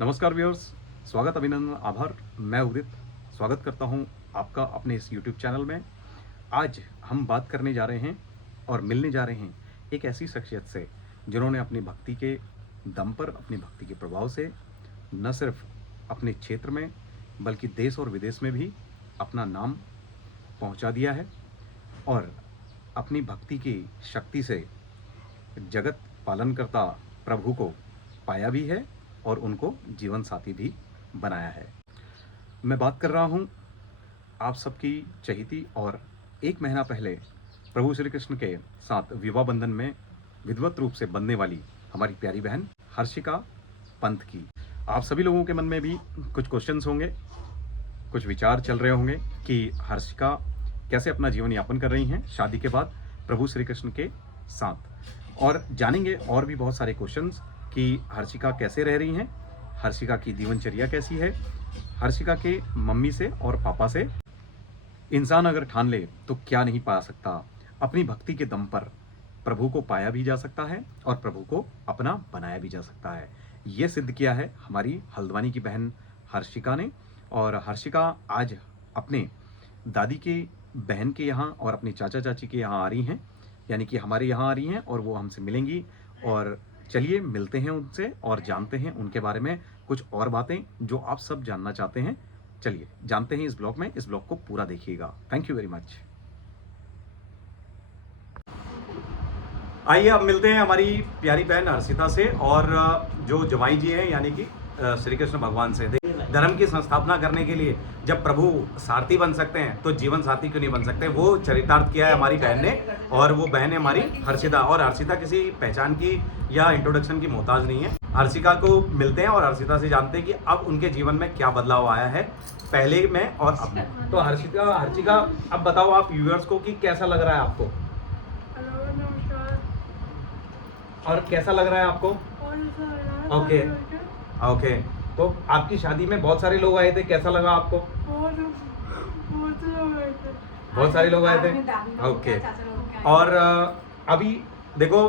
नमस्कार व्यूअर्स, स्वागत, अभिनंदन, आभार। मैं उदित स्वागत करता हूं आपका अपने इस यूट्यूब चैनल में। आज हम बात करने जा रहे हैं और मिलने जा रहे हैं एक ऐसी शख्सियत से जिन्होंने अपनी भक्ति के दम पर, अपनी भक्ति के प्रभाव से न सिर्फ अपने क्षेत्र में बल्कि देश और विदेश में भी अपना नाम पहुंचा दिया है और अपनी भक्ति की शक्ति से जगत पालन करता प्रभु को पाया भी है और उनको जीवन साथी भी बनाया है। मैं बात कर रहा हूं आप सबकी चहेती और एक महीना पहले प्रभु श्री कृष्ण के साथ विवाह बंधन में विधिवत रूप से बंधने वाली हमारी प्यारी बहन हर्षिका पंत की। आप सभी लोगों के मन में भी कुछ क्वेश्चंस होंगे, कुछ विचार चल रहे होंगे कि हर्षिका कैसे अपना जीवन यापन कर रही हैं शादी के बाद प्रभु श्री कृष्ण के साथ, और जानेंगे और भी बहुत सारे क्वेश्चंस कि हर्षिका कैसे रह रही हैं, हर्षिका की जीवनचर्या कैसी है, हर्षिका के मम्मी से और पापा से इंसान अगर ठान ले तो क्या नहीं पा सकता। अपनी भक्ति के दम पर प्रभु को पाया भी जा सकता है और प्रभु को अपना बनाया भी जा सकता है। ये सिद्ध किया है हमारी हल्द्वानी की बहन हर्षिका ने। और हर्षिका आज अपने दादी के बहन के यहाँ और अपने चाचा चाची के यहाँ आ रही हैं, यानी कि हमारे यहाँ आ रही हैं और वो हमसे मिलेंगी। और चलिए मिलते हैं उनसे और जानते हैं उनके बारे में कुछ और बातें जो आप सब जानना चाहते हैं। चलिए जानते हैं इस ब्लॉग में, इस ब्लॉग को पूरा देखिएगा। Thank you very much. आइए अब मिलते हैं हमारी प्यारी बहन हर्षिता से और जो जमाई जी हैं यानी कि श्री कृष्ण भगवान से। धर्म की संस्थापना करने के लिए जब प्रभु सारथी बन सकते हैं तो जीवन साथी क्यों नहीं बन सकते, वो चरितार्थ किया है हमारी बहन ने। और वो बहन है हमारी हर्षिता। और हर्षिता किसी पहचान की या इंट्रोडक्शन की मोहताज नहीं है। हर्षिका को मिलते हैं और हर्षिता से जानते हैं कि अब उनके जीवन में क्या बदलाव आया है पहले में और अब में। तो हर्षिका अब बताओ आप व्यूअर्स को कि कैसा लग रहा है आपको, और कैसा लग रहा है आपको? ओके ओके, तो आपकी शादी में बहुत सारे लोग आए थे, कैसा लगा आपको? बहुत सारे लोग आए थे। ओके, और अभी देखो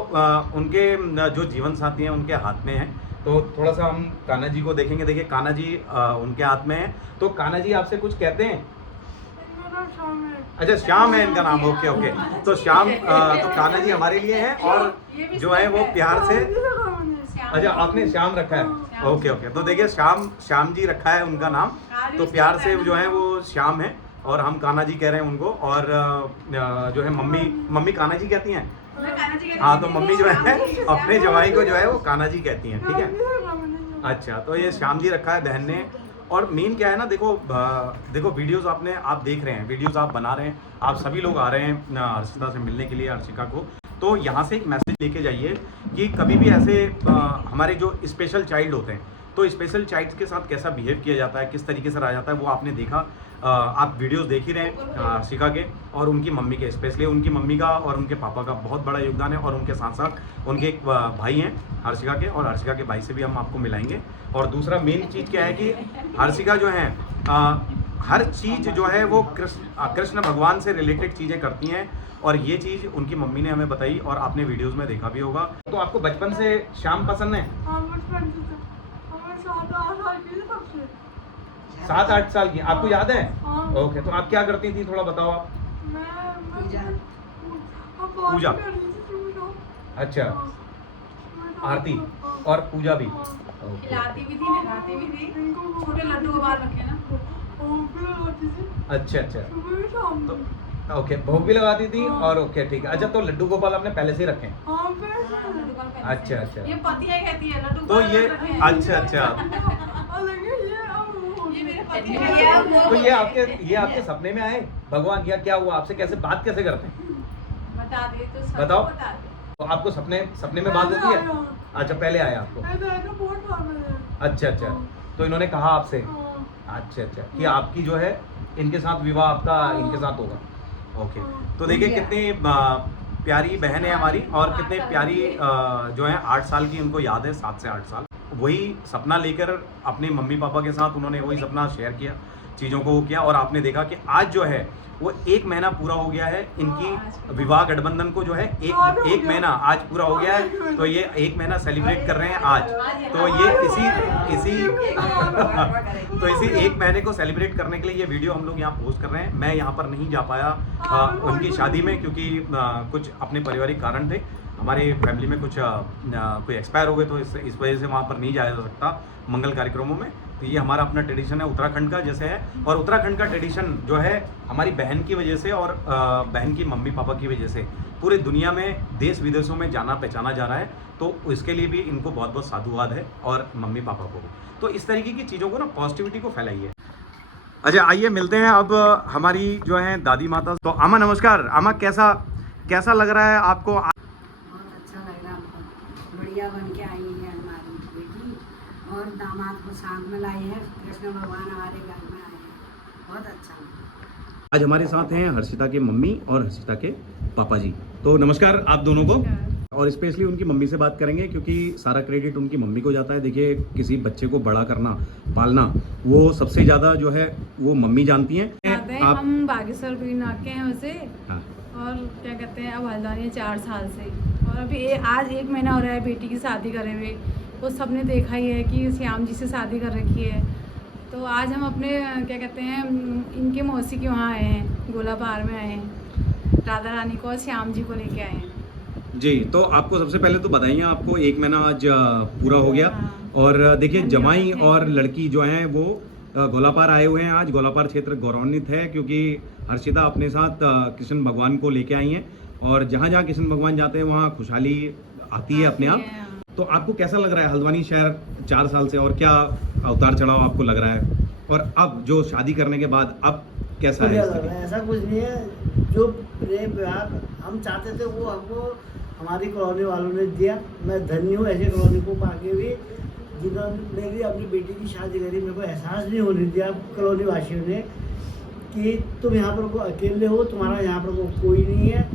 उनके जो जीवन साथी हैं उनके हाथ में है, तो थोड़ा सा हम कान्हा जी को देखेंगे। देखिए कान्हा जी उनके हाथ में है, तो कान्हा जी आपसे कुछ कहते हैं? अच्छा, श्याम है इनका नाम। ओके ओके, तो श्याम तो कान्हा जी हमारे लिए है और जो है वो प्यार से, अच्छा आपने श्याम रखा है। ओके ओके, तो देखिए श्याम जी रखा है उनका नाम, तो प्यार से जो है वो श्याम है और हम कान्हा जी कह रहे हैं उनको। और जो है मम्मी कान्हा जी कहती हैं। हाँ, तो मम्मी जो है अपने जवाई को जो है वो कान्हा जी कहती हैं। ठीक है, अच्छा, तो ये श्याम जी रखा है बहन ने। और मेन क्या है ना, देखो वीडियोस आप देख रहे हैं, वीडियोस आप बना रहे हैं, आप सभी लोग आ रहे हैं हर्षिता से मिलने के लिए, हर्षिका को। तो यहाँ से एक मैसेज लेके जाइए कि कभी भी ऐसे हमारे जो स्पेशल चाइल्ड होते हैं तो स्पेशल चाइल्ड के साथ कैसा बिहेव किया जाता है, किस तरीके से रहा जाता है, वो आपने देखा। आप वीडियोस देख ही रहे हैं हर्षिका के और उनकी मम्मी के, स्पेशली उनकी मम्मी का और उनके पापा का बहुत बड़ा योगदान है। और उनके साथ साथ उनके एक भाई हैं हर्षिका के, और हर्षिका के भाई से भी हम आपको मिलाएंगे। और दूसरा मेन चीज़ क्या है कि हर्षिका जो है हर चीज़ जो है वो कृष्ण भगवान से रिलेटेड चीज़ें करती हैं, और ये चीज़ उनकी मम्मी ने हमें बताई और आपने वीडियोस में देखा भी होगा। तो आपको बचपन से श्याम पसंद है? 7-8 साल की, आपको याद है? ओके, तो आप क्या करती थी, थोड़ा बताओ आप। पूजा, अच्छा, आरती और पूजा भी। खिलाती भी थी, नहलाती भी थी, छोटे लड्डू गोपाल रखे ना। अच्छा अच्छा, तो ओके, भोग भी लगाती थी और ओके ठीक है। अच्छा, तो लड्डू गोपाल आपने पहले से ही रखे हैं? अच्छा अच्छा, ये पतिया कहती है लड्डू तो ये अच्छा अच्छा, ये मेरे पति है। तो ये आपके सपने में आए भगवान, या क्या हुआ, आपसे कैसे बात कैसे करते हैं? बता दे तो सब बताओ। बता दे। तो आपको सपने में बात होती है? अच्छा, पहले आया आपको। अच्छा अच्छा, तो इन्होंने कहा आपसे? अच्छा अच्छा, कि आपकी जो है इनके साथ विवाह आपका इनके साथ होगा। ओके, तो देखिए कितनी प्यारी बहन है हमारी, और कितने प्यारी जो है 8 साल की, उनको याद है 7 से 8 साल, वही सपना लेकर अपने मम्मी पापा के साथ उन्होंने वही सपना शेयर किया चीज़ों को किया और आपने देखा कि आज जो है वो 1 महीना पूरा हो गया है इनकी विवाह गठबंधन को जो है एक महीना आज पूरा हो गया है। तो ये 1 महीना सेलिब्रेट कर रहे हैं आज। तो ये इसी तो इसी 1 महीने को सेलिब्रेट करने के लिए ये वीडियो हम लोग यहाँ पोस्ट कर रहे हैं। मैं यहाँ पर नहीं जा पाया उनकी शादी में क्योंकि कुछ अपने पारिवारिक कारण थे, हमारे फैमिली में कुछ कोई एक्सपायर हो गए, तो इस वजह से वहाँ पर नहीं जाया जा सकता मंगल कार्यक्रमों में। तो ये हमारा अपना ट्रेडिशन है उत्तराखंड का जैसे है, और उत्तराखंड का ट्रेडिशन जो है हमारी बहन की वजह से और बहन की मम्मी पापा की वजह से पूरे दुनिया में देश विदेशों में जाना पहचाना जा रहा है। तो इसके लिए भी इनको बहुत बहुत साधुवाद है और मम्मी पापा को भी। तो इस तरीके की चीज़ों को ना पॉजिटिविटी को फैलाइए। अच्छा आइए मिलते हैं अब हमारी जो है दादी माता। तो अम्मा नमस्कार। अम्मा कैसा लग रहा है आपको? बहुत अच्छा लग रहा हमको, बढ़िया बन के आई है हमारी बेटी और दामाद को साथ में लाई है। कृष्ण भगवान हमारे घर में आए हैं, बहुत अच्छा लगा। आज हमारे साथ हैं हर्षिता के मम्मी और हर्षिता के पापा जी। तो नमस्कार आप दोनों को। और स्पेशली उनकी मम्मी से बात करेंगे क्योंकि सारा क्रेडिट उनकी मम्मी को जाता है। देखिए किसी बच्चे को बड़ा करना पालना वो सबसे ज़्यादा जो है वो मम्मी जानती हैं। हम बागेश्वर बीना के हैं वैसे। हाँ। और क्या कहते हैं अब हल्द्वानी 4 साल से, और अभी आज 1 महीना हो रहा है बेटी की शादी करे हुए। वो सबने देखा ही है कि श्याम जी से शादी कर रखी है। तो आज हम अपने क्या कहते हैं इनके मौसी के वहाँ आए हैं, गोलापार में आए हैं, राधा रानी को और श्याम जी को लेके आए हैं जी। तो आपको सबसे पहले तो बधाइयाँ, आपको 1 महीना आज पूरा हो गया। और देखिए जमाई और लड़की जो हैं वो गोलापार आए हुए हैं। आज गोलापार क्षेत्र गौरवान्वित है क्योंकि हर्षिता अपने साथ कृष्ण भगवान को लेके आई हैं, और जहाँ जहाँ कृष्ण भगवान जाते हैं वहाँ खुशहाली आती है अपने आप। तो आपको कैसा लग रहा है हल्द्वानी शहर 4 साल से, और क्या उतार चढ़ाव आपको लग रहा है? और अब जो शादी करने के बाद अब कैसा है? ऐसा कुछ नहीं है, जो प्रेम प्यार हम चाहते थे वो हमको हमारी कॉलोनी वालों ने दिया। मैं धन्य हूँ ऐसे कॉलोनी को पाके भी, जिन्होंने मेरी अपनी बेटी की शादी करी। मेरे को एहसास नहीं होने दिया कॉलोनी वासियों ने कि तुम यहाँ पर को अकेले हो, तुम्हारा यहाँ पर को कोई नहीं है।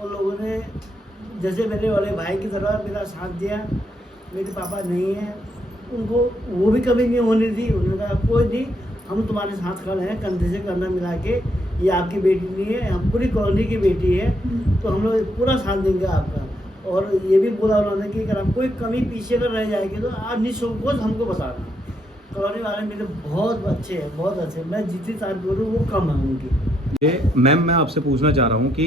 और लोगों ने जैसे मेरे बड़े भाई की तरह मेरा साथ दिया। मेरे पापा नहीं है, उनको वो भी कभी नहीं होने दी। उन्होंने कहा कोई नहीं, हम तुम्हारे साथ खड़े हैं, कंधे से कंधा मिला के। ये आपकी बेटी नहीं है, हम पूरी कॉलोनी की बेटी है, तो हम लोग पूरा साथ देंगे आपका। और ये भी बोला उन्होंने कि अगर आप कोई कमी पीछे अगर रह जाएगी तो आप निसंकोच हमको बताना। कॉलोनी वाले मेरे बहुत अच्छे हैं, बहुत अच्छे। मैं जितनी तारीफ करूँ वो कम है उनकी। मैम मैं आपसे पूछना चाह रहा हूँ कि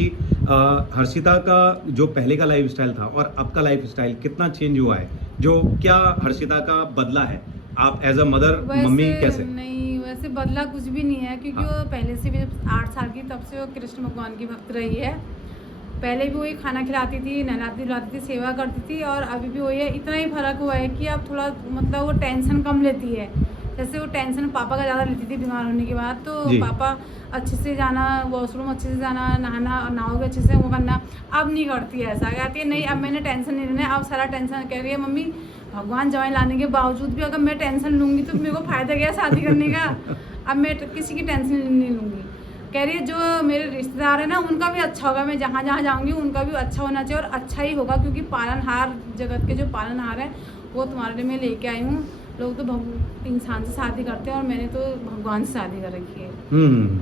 हर्षिता का जो पहले का लाइफ स्टाइल था और अब का लाइफ स्टाइल कितना चेंज हुआ है? जो क्या हर्षिता का बदला है? आप एज अ मदर मम्मी कैसे? नहीं वैसे बदला कुछ भी नहीं है क्योंकि वो पहले से भी 8 साल की तब से वो कृष्ण भगवान की भक्त रही है। पहले भी वही खाना खिलाती थी, नहलाती धुलाती थी, सेवा करती थी, और अभी भी वही है। इतना ही फर्क हुआ है कि अब थोड़ा मतलब वो टेंशन कम लेती है। जैसे वो टेंशन पापा का ज़्यादा लेती थी बीमार होने के बाद, तो पापा अच्छे से जाना, वॉशरूम अच्छे से जाना, नहाना नहाओगे अच्छे से वो करना, अब नहीं करती है। ऐसा कहती है नहीं अब मैंने टेंशन नहीं लेना है। अब सारा टेंशन कह रही है मम्मी भगवान जवाई लाने के बावजूद भी अगर मैं टेंशन लूँगी तो मेरे को फ़ायदा क्या है शादी करने का। अब मैं किसी की टेंशन नहीं लूँगी। कह रही है जो मेरे रिश्तेदार हैं ना उनका भी अच्छा होगा, मैं जहाँ जहाँ जाऊँगी उनका भी अच्छा होना चाहिए और अच्छा ही होगा, क्योंकि पालनहार जगत के जो पालनहार हैं वो तुम्हारे लिए मैं लेके आई हूँ। लोग तो इंसान से शादी करते हैं और मैंने तो भगवान से शादी कर रखी है।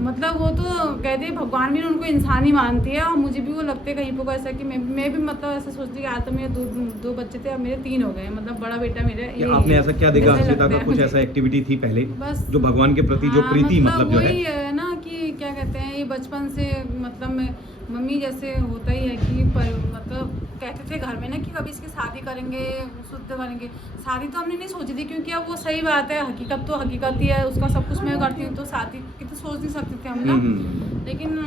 मतलब वो तो कहते हैं भगवान भी उनको इंसान ही मानती है, और मुझे भी वो लगते कहीं पर ऐसा कि मैं भी मतलब ऐसा सोचती कि आज तो मेरे दो बच्चे थे, अब मेरे 3 हो गए। मतलब बड़ा बेटा मेरा। आपने ऐसा क्या देखा हर्षिता का? कुछ ऐसा एक्टिविटी थी पहले बस जो भगवान के प्रति जो प्रीति मतलब जो है ना कि क्या कहते हैं ये बचपन से मतलब मम्मी जैसे होता ही है कि मतलब कहते थे घर में ना कि कभी इसकी शादी करेंगे, शुद्ध करेंगे। शादी तो हमने नहीं सोची थी क्योंकि अब वो सही बात है, हकीकत तो हकीकत ही है, उसका सब कुछ मैं करती हूँ, तो शादी की तो सोच नहीं सकते थे हम ना। लेकिन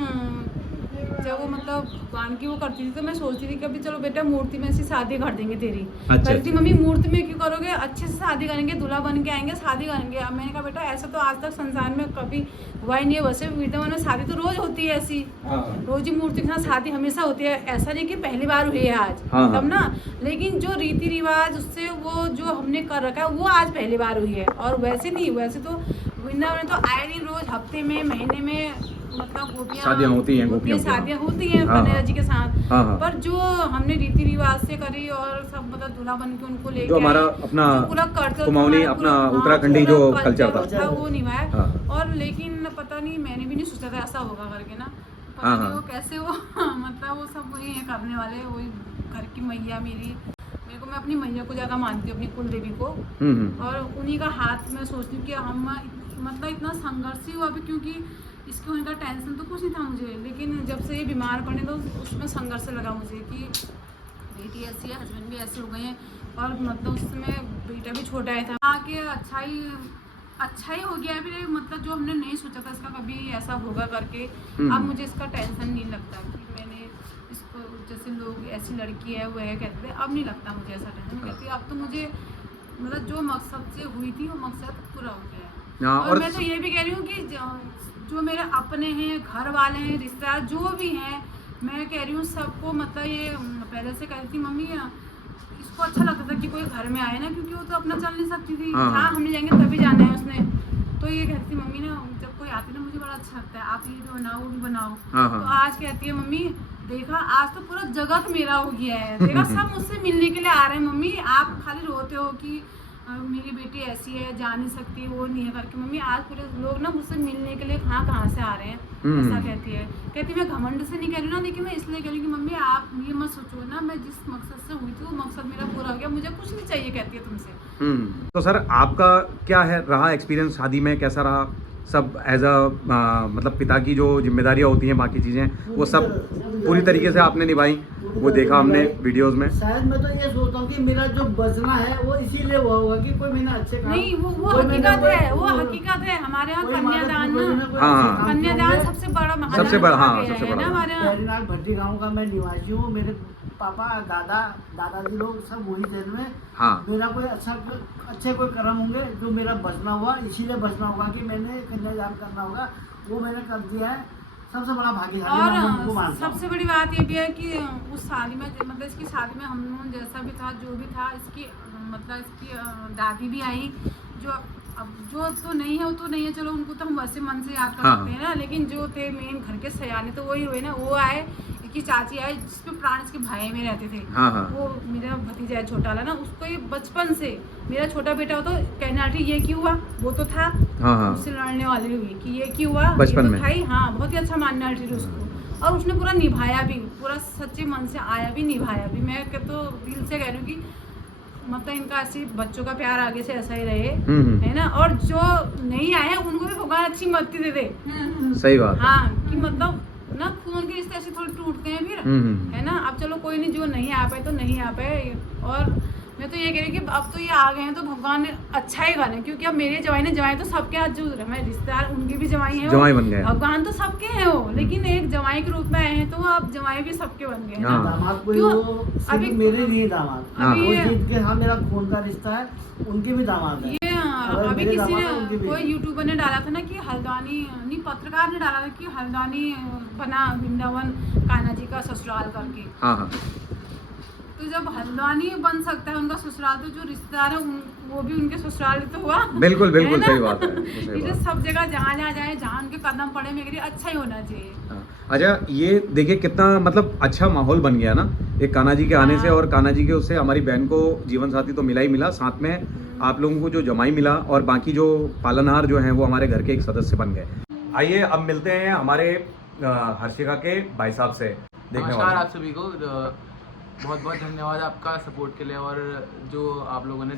जब वो मतलब भगवान की वो करती थी तो मैं सोचती थी कि अभी चलो बेटा मूर्ति में से शादी कर देंगे तेरी। कहती मम्मी मूर्ति में क्यों करोगे, अच्छे से शादी करेंगे, दूल्हा बन के आएंगे, शादी करेंगे। अब मैंने कहा बेटा ऐसा तो आज तक संसार में कभी हुआ ही नहीं है। वैसे वृंदावन में शादी तो रोज होती है ऐसी, रोज ही मूर्ति के साथ शादी हमेशा होती है। ऐसा नहीं कि पहली बार हुई है आज तब ना, लेकिन जो रीति रिवाज उससे वो जो हमने कर रखा है वो आज पहली बार हुई है। और वैसे नहीं, वैसे तो वृंदावन में तो आए दिन रोज हफ्ते में महीने में मतलब गोपियाँ शादियाँ होती हैं, गोपियों की, हाँ। शादियाँ होती हैं हाँ, कन्हैया हाँ। जी के साथ। हाँ, हाँ। पर जो हमने रीति रिवाज से करी और सब मतलब दूल्हा बन के उनको लेके जो हमारा आए, अपना जो पूरा कल्चर कुमाऊनी, हमारा अपना पूरा, हाँ, उत्तराखंडी पूरा जो कल्चर कल्चर था। था वो निभाया। हाँ। और लेकिन पता नहीं, मैंने भी नहीं सोचा था ऐसा होगा करके ना, पता हाँ, नहीं हाँ। वो कैसे वो मतलब वो सब वही है करने वाले, वही घर की मैया मेरे को, मैं अपनी मैया को ज़्यादा मानती हूँ, अपनी कुल देवी को। और उन्हीं का हाथ में सोचती हूँ कि हम मतलब इतना संघर्ष ही हुआ अभी, क्योंकि इसके होने का टेंशन तो कुछ नहीं था मुझे, लेकिन जब से ये बीमार पड़े तो उसमें संघर्ष लगा मुझे कि बेटी ऐसी है, हस्बैंड भी ऐसे हो गए हैं, और मतलब उसमें बेटा भी छोटा है था आके अच्छा ही हो गया फिर, मतलब जो हमने नहीं सोचा था इसका कभी ऐसा होगा करके। अब मुझे इसका टेंशन नहीं लगता कि मैंने इसको, जैसे लोग ऐसी लड़की है वो है कहते थे, अब नहीं लगता मुझे ऐसा टेंशन। कहती अब तो मुझे मतलब जो मकसद से हुई थी वो मकसद पूरा हो गया है। और मैं तो ये भी कह रही हूँ कि जो मेरे अपने हैं, घर वाले हैं, रिश्तेदार जो भी हैं, मैं कह रही हूँ सबको, मतलब ये पहले से कहती थी मम्मी इसको अच्छा लगता था कि कोई घर में आए ना, क्योंकि वो तो अपना चल नहीं सकती थी, जहाँ हमने जाएंगे तभी जाना है उसने। तो ये कहती थी मम्मी ना, जब कोई आती ना मुझे बड़ा अच्छा लगता है, आप ये भी बनाओ वो भी बनाओ। तो आज कहती है मम्मी देखा आज तो पूरा जगत मेरा हो गया है, देखा सब मुझसे मिलने के लिए आ रहे हैं मम्मी, आप खाली रोते हो कि मेरी बेटी ऐसी है, जा नहीं सकती, वो नहीं है करके। मम्मी आज पूरे लोग ना मुझसे मिलने के लिए कहाँ से आ रहे हैं, ऐसा कहती है। कहती मैं घमंड से नहीं कह रही ना, लेकिन मैं इसलिए कह रही हूँ कि मम्मी आप ये मत सोचो ना, मैं जिस मकसद से हुई थी वो मकसद मेरा पूरा हो गया, मुझे कुछ नहीं चाहिए, कहती है तुमसे। तो सर आपका क्या है रहा एक्सपीरियंस शादी में, कैसा रहा सब एज अ मतलब पिता की जो जिम्मेदारियाँ होती हैं, बाकी चीज़ें वो सब पूरी तरीके से आपने निभाई, वो देखा हमने वीडियोस में। शायद मैं तो ये सोचता हूँ कि मेरा जो बचना है वो इसीलिए हुआ होगा कि कोई मैंने अच्छे काम, नहीं वो हकीकत है, वो हकीकत है। हमारे यहाँ कन्यादान ना, हाँ, कन्यादान सबसे बड़ा महादान सबसे बड़ा, हाँ, कहा गया सबसे है बड़ा। ना हमारे यहाँ। बैरीनाथ भट्टी गांव का मैं निवासी हूँ। मेरे पापा दादाजी लोग सब वही दिन में। हाँ। मेरा कोई अच्छे कोई कर्म होंगे जो मेरा बचना हुआ, इसीलिए बचना होगा कि मैंने कन्यादान करना होगा, वो मैंने कर दिया है। सबसे बड़ा भाग्यशाली मैं उनको और मानता हूँ। सबसे बड़ी बात ये भी है कि उस शादी में, मतलब इसकी शादी में हम जैसा भी था, जो भी था, इसकी मतलब इसकी दादी भी आई, जो तो नहीं है वो तो नहीं है, चलो उनको तो हम वैसे मन से याद कर सकते हैं ना, लेकिन जो थे मेन घर के सयाने तो वही हुए ना, वो आए, की चाची आई जिसपे प्राण इसके भाई में रहते थे। वो मेरा भतीजा है छोटा वाला ना, उसको ये बचपन से, मेरा छोटा बेटा हो तो कहना ये क्यों हुआ, वो तो था उससे लड़ने वाली हुई कि ये क्यों हुआ बचपन में, हाँ बहुत ही अच्छा मानना थी उसको, और उसने पूरा निभाया भी, पूरा सच्चे मन से आया भी, निभाया भी। मैं तो दिल से कह रही हूँ कि मतलब इनका ऐसे बच्चों का प्यार आगे से ऐसा ही रहे, है ना। और जो नहीं आए उनको भी भगवान अच्छी मत्ती दे दे। सही बात। हाँ कि मतलब ना खून के रिश्ते ऐसे थोड़े टूटते हैं फिर, है ना। अब चलो कोई नहीं, जो नहीं आ पाए तो नहीं आ पाए। और मैं तो ये कह रही कि अब तो ये आ गए हैं तो भगवान ने अच्छा ही गाने, क्योंकि अब मेरे जवाई तो सबके आज जो हमारे रिश्तेदार उनके भी जवाई हैं, जवाई बन गए, भगवान तो सबके हैं वो, लेकिन एक जवाई के रूप में आए हैं तो वो अब जवाई भी सबके बन गए। दामाद कोई वो अभी मेरे नहीं दामाद, वो जिनके हाँ मेरा खून का रिश्ता है उनके भी दामाद है। ये अभी किसी ने कोई यूट्यूबर ने डाला था ना कि हल्द्वानी नहीं, पत्रकार ने डाला था कि हल्द्वानी बना वृंदावन कान्हा जी का ससुराल करके। तो जब हल्द्वानी बन सकता है उनका ससुराल, तो जो रिश्तेदार है वो भी उनके ससुराल तो हुआ। बिल्कुल बिल्कुल सही बात है। सब जगह जहाँ जाए, जहाँ उनके कदम पड़े, मेरे अच्छा ही होना चाहिए। अच्छा, ये देखिए कितना मतलब अच्छा माहौल बन गया ना एक कान्हा जी के आने से, और कान्हा जी के उससे हमारी बहन को जीवन साथी तो मिला ही मिला, साथ में आप लोगों को जो जमाई मिला, और बाकी जो पालनहार जो हैं वो हमारे घर के एक सदस्य बन गए। आइए अब मिलते हैं हमारे हर्षिका के भाई साहब से। नमस्कार आप सभी को, बहुत बहुत धन्यवाद आपका सपोर्ट के लिए, और जो आप लोगों ने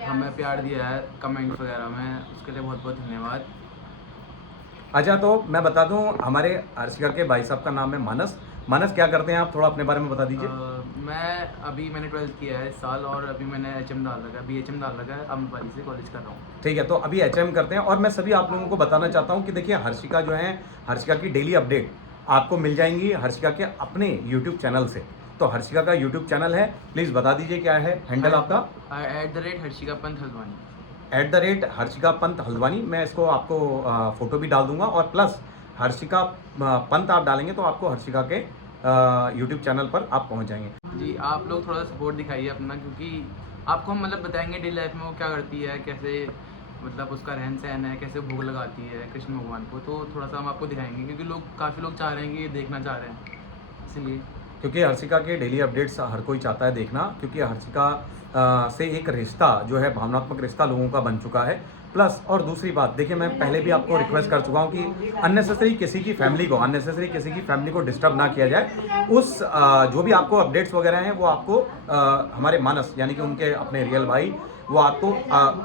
हमें प्यार दिया है कमेंट वगैरह में, उसके लिए बहुत बहुत धन्यवाद। अच्छा, तो मैं बता दूं हमारे हर्षिका के भाई साहब का नाम है मानस। मानस क्या करते हैं आप थोड़ा अपने बारे में बता दीजिए। मैंने 12th किया है इस साल, और अभी मैंने HM डाल लगा, BHM डाल लगा है, अमृतपाली से कॉलेज कर रहा हूँ। ठीक है, तो अभी HM करते हैं। और मैं सभी आप लोगों को बताना चाहता हूँ कि देखिए हर्षिका जो है, हर्षिका की डेली अपडेट आपको मिल जाएंगी हर्षिका के अपने यूट्यूब चैनल से। तो हर्षिका का यूट्यूब चैनल है, प्लीज़ बता दीजिए क्या है हैंडल आपका। @हर्षिका पंत हल्द्वानी, @हर्षिका पंत हल्द्वानी। मैं इसको आपको फोटो भी डाल दूंगा, और प्लस हर्षिका पंत आप डालेंगे तो आपको हर्षिका के यूट्यूब चैनल पर आप पहुंच जाएंगे। जी आप लोग थोड़ा सा सपोर्ट दिखाइए अपना, क्योंकि आपको हम मतलब बताएंगे डेली लाइफ में वो क्या करती है, कैसे मतलब उसका रहन सहन है, कैसे भोग लगाती है कृष्ण भगवान को, तो थोड़ा सा हम आपको दिखाएंगे क्योंकि काफ़ी लोग चाह रहे हैं कि ये देखना चाह रहे हैं, इसलिए। क्योंकि हर्षिका के डेली अपडेट्स हर कोई चाहता है देखना, क्योंकि हर्षिका से एक रिश्ता जो है भावनात्मक रिश्ता लोगों का बन चुका है। प्लस और दूसरी बात देखिए, मैं पहले भी आपको रिक्वेस्ट कर चुका हूँ कि अननेसेसरी किसी की फैमिली को डिस्टर्ब ना किया जाए। उस जो भी आपको अपडेट्स वगैरह हैं वो आपको हमारे मानस यानी कि उनके अपने रियल भाई वो आपको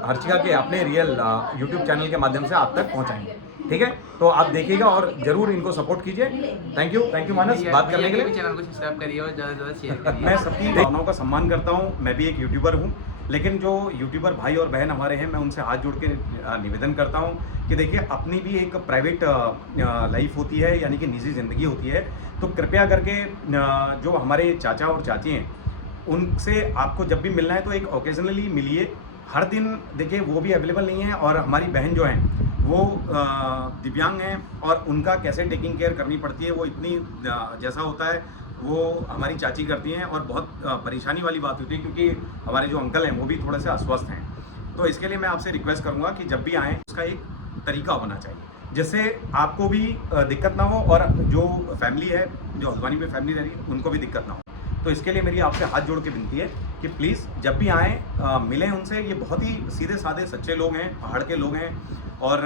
हर्षिका के अपने रियल यूट्यूब चैनल के माध्यम से आप तक पहुँचाएंगे। ठीक है, तो आप देखिएगा और जरूर इनको सपोर्ट कीजिए। थैंक यू मानस बात करने के लिए। चैनल को सब्सक्राइब करिए और ज़्यादा से ज़्यादा शेयर करिए। मैं सबकी भावनाओं का सम्मान करता हूँ, मैं भी एक यूट्यूबर हूँ, लेकिन जो यूट्यूबर भाई और बहन हमारे हैं, मैं उनसे हाथ जोड़ के निवेदन करता हूँ कि देखिए अपनी भी एक प्राइवेट लाइफ होती है, यानी कि निजी ज़िंदगी होती है। तो कृपया करके जो हमारे चाचा और चाची हैं उनसे आपको जब भी मिलना है तो एक ओकेजनली मिलिए। हर दिन देखिए वो भी अवेलेबल नहीं है, और हमारी बहन जो हैं वो दिव्यांग हैं और उनका कैसे टेकिंग केयर करनी पड़ती है वो इतनी जैसा होता है वो हमारी चाची करती हैं, और बहुत परेशानी वाली बात होती है क्योंकि हमारे जो अंकल हैं वो भी थोड़े से अस्वस्थ हैं। तो इसके लिए मैं आपसे रिक्वेस्ट करूंगा कि जब भी आएँ उसका एक तरीका होना चाहिए जिससे आपको भी दिक्कत ना हो और जो फैमिली है, जो हल्द्वानी में फैमिली रह रही है, उनको भी दिक्कत ना हो। तो इसके लिए मेरी आपसे हाथ जोड़ के विनती है कि प्लीज़ जब भी आएँ मिलें उनसे। ये बहुत ही सीधे साधे सच्चे लोग हैं, पहाड़ के लोग हैं, और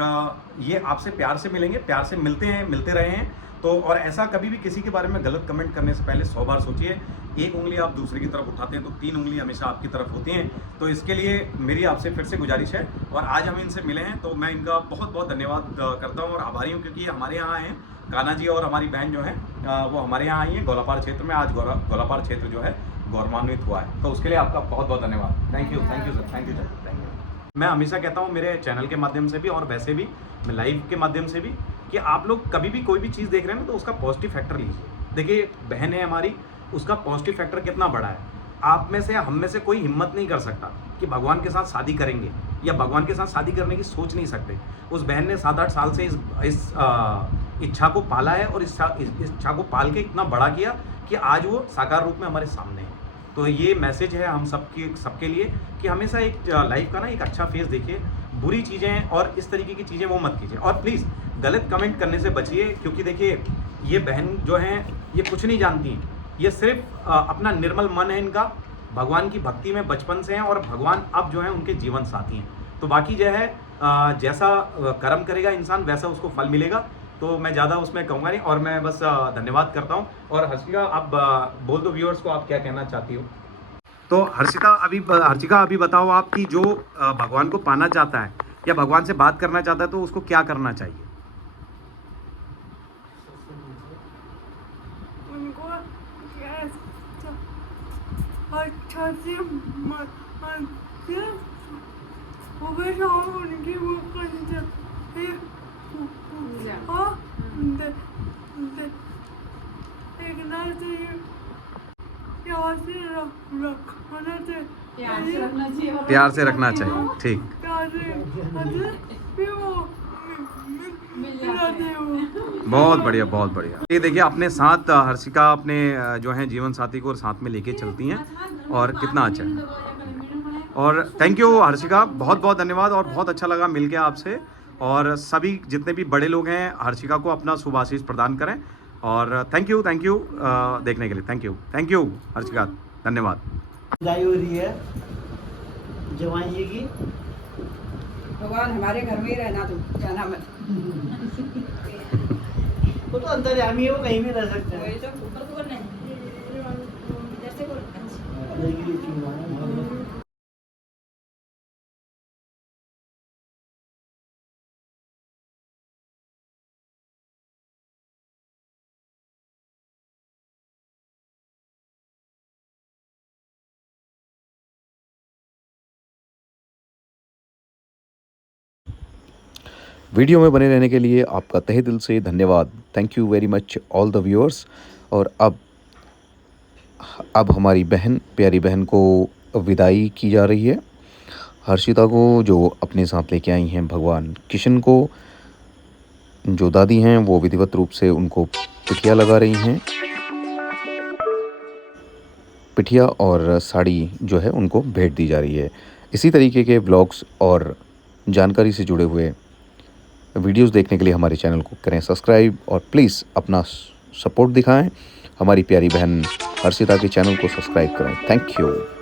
ये आपसे प्यार से मिलेंगे, प्यार से मिलते हैं, मिलते रहे हैं। तो और ऐसा कभी भी किसी के बारे में गलत कमेंट करने से पहले 100 बार सोचिए। एक उंगली आप दूसरे की तरफ उठाते हैं तो 3 उंगली हमेशा आपकी तरफ होती हैं। तो इसके लिए मेरी आपसे फिर से गुजारिश है, और आज हम इनसे मिले हैं तो मैं इनका बहुत बहुत धन्यवाद करता हूँ और आभारी हूँ, क्योंकि ये हमारे यहाँ हैं। कान्हा जी और हमारी बहन जो है वो हमारे यहाँ आई हैं गोलापार क्षेत्र में। आज गोलापार क्षेत्र जो है गौरवान्वित हुआ है, तो उसके लिए आपका बहुत बहुत धन्यवाद। Thank you sir, thank you. मैं हमेशा कहता हूँ मेरे चैनल के माध्यम से भी और वैसे भी मैं लाइव के माध्यम से भी कि आप लोग कभी भी कोई भी चीज़ देख रहे हैं ना तो उसका पॉजिटिव फैक्टर लीजिए। देखिए बहन है हमारी, उसका पॉजिटिव फैक्टर कितना बड़ा है। आप में से, हम में से कोई हिम्मत नहीं कर सकता कि भगवान के साथ शादी करेंगे या भगवान के साथ शादी करने की सोच नहीं सकते। उस बहन ने 7-8 साल से इस इच्छा को पाला है, और इस इच्छा को पाल के इतना बड़ा किया कि आज वो साकार रूप में हमारे सामने है। तो ये मैसेज है हम सबके लिए कि हमेशा एक लाइफ का ना एक अच्छा फेस देखिए। बुरी चीज़ें और इस तरीके की चीज़ें वो मत कीजिए, और प्लीज़ गलत कमेंट करने से बचिए, क्योंकि देखिए ये बहन जो हैं ये कुछ नहीं जानती हैं। ये सिर्फ अपना निर्मल मन है इनका, भगवान की भक्ति में बचपन से हैं, और भगवान अब जो है उनके जीवन साथी हैं। तो बाकी जो है जैसा कर्म करेगा इंसान वैसा उसको फल मिलेगा। तो मैं ज़्यादा उसमें कहूँगा नहीं, और मैं बस धन्यवाद करता हूँ। और हर्षिका आप बोल दो व्यूअर्स को, आप क्या कहना चाहती हो? तो हर्षिका अभी बताओ आप कि जो भगवान को पाना चाहता है या भगवान से बात करना चाहता है तो उसको क्या करना चाहिए? उनको अच्छा से उनकी वो प्यार से रखना चाहिए, ठीक। बहुत बढ़िया, बहुत बढ़िया। ये देखिए अपने साथ हर्षिका अपने जो है जीवन साथी को साथ में लेके चलती हैं, और कितना अच्छा है। और थैंक यू हर्षिका, बहुत बहुत धन्यवाद, और बहुत अच्छा लगा मिलके आपसे। और सभी जितने भी बड़े लोग हैं हर्षिका को अपना शुभ आशीष प्रदान करें। और थैंक यू देखने के लिए। थैंक यू हर्षिका, धन्यवाद। गाय हो रही है जवाई जी की। भगवान हमारे घर में ही रहना, तो जाना मत। वो तो अंतर्यामी है, वो कहीं भी रह सकते हैं। वही तो ऊपर को नहीं जैसे को वीडियो में बने रहने के लिए आपका तहे दिल से धन्यवाद। Thank you very much all the viewers. और अब हमारी प्यारी बहन को विदाई की जा रही है। हर्षिता को जो अपने साथ लेके आई हैं भगवान किशन को, जो दादी हैं वो विधिवत रूप से उनको पिठिया लगा रही हैं। पिठिया और साड़ी जो है उनको भेंट दी जा रही है। इसी तरीके के व्लॉग्स और जानकारी से जुड़े हुए वीडियोस देखने के लिए हमारे चैनल को करें सब्सक्राइब और प्लीज़ अपना सपोर्ट दिखाएं। हमारी प्यारी बहन हर्षिता के चैनल को सब्सक्राइब करें। Thank you.